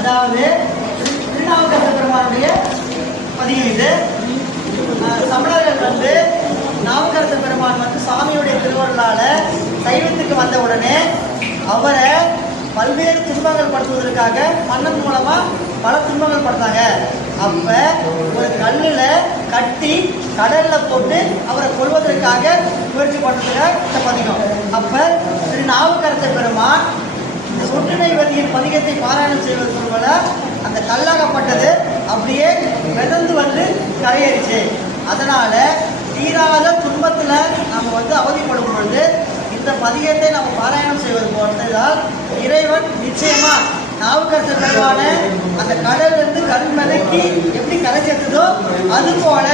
அதாவது திருநாவுக்கரசர் பெருமானுடைய பதிகம் இது. சமணர்கள் வந்து நாவுக்கரசர் பெருமான் வந்து சாமியுடைய திருவருளால சைவத்துக்கு வந்த உடனே அவரை பல்வேறு துன்பங்கள் படுத்துவதற்காக மன்னன் மூலமா பல துன்பங்கள் படுத்தாங்க. அப்ப ஒரு கல்லுல கட்டி கடல்ல போட்டு அவரை கொல்வதற்காக முயற்சி பண்ணதுல இந்த பதிகம். அப்ப திரு நாவுக்கரசர் பெருமான் இந்த சொட்டுநைவதியின் பதிகத்தை பாராயணம் செய்வது சொல்வத அந்த கல்லாகப்பட்டது அப்படியே மிதந்து வந்து கரையேறிச்சு. அதனால தீராத துன்பத்துல நம்ம வந்து அவதிப்படும் பொழுது இந்த பதிகத்தை நம்ம பாராயணம் செய்வது போன்றதால் இறைவன் நிச்சயமா நாவுக்கரசர் பெருமான அந்த கடல் இருந்து கல் மிதக்கி எப்படி கரை சேர்த்ததோ அது போல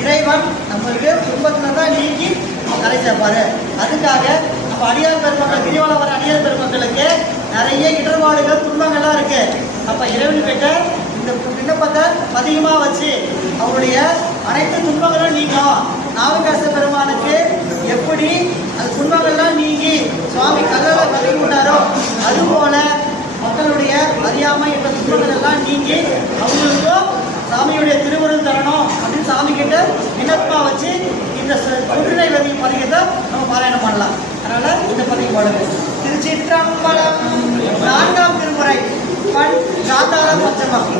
இறைவன் நம்மளுக்கு துன்பத்துல தான் நீக்கி கரை சேர்ப்பாரு. அதுக்காக நம்ம அடியார் பெருமக்கள் கிரிவலம் வர அடியார் பெருமக்களுக்கு நிறைய இடர்பாடுகள் துன்பங்கள்லாம் இருக்கு. அப்ப இறைவன் கிட்ட இந்த விண்ணப்பத்தை அதிகமா வச்சு அவருடைய அனைத்து துன்பங்களும் நீக்கும். நாவுக்கரசர் பெருமானுக்கு எப்படி அந்த துன்பங்கள்லாம் நீங்கி சுவாமி கல்லறை பதிவு கொண்டாரோ அதுபோல மக்களுடைய அறியாமை என்ற துன்பங்கள் எல்லாம் நீங்கி அவங்களுக்கும் சாமியுடைய திருவருள் தரணும் அப்படின்னு சாமி கிட்ட விண்ணப்பமா வச்சு இந்த சொட்டுநைவதி பதிகத்தை நம்ம பாராயணம் பண்ணலாம். அதனால இந்த பதிவு பாடுங்க. திருச்சிற்றம்பலம் 4ஆம் திருமுறை பண் காந்தார பஞ்சமம்.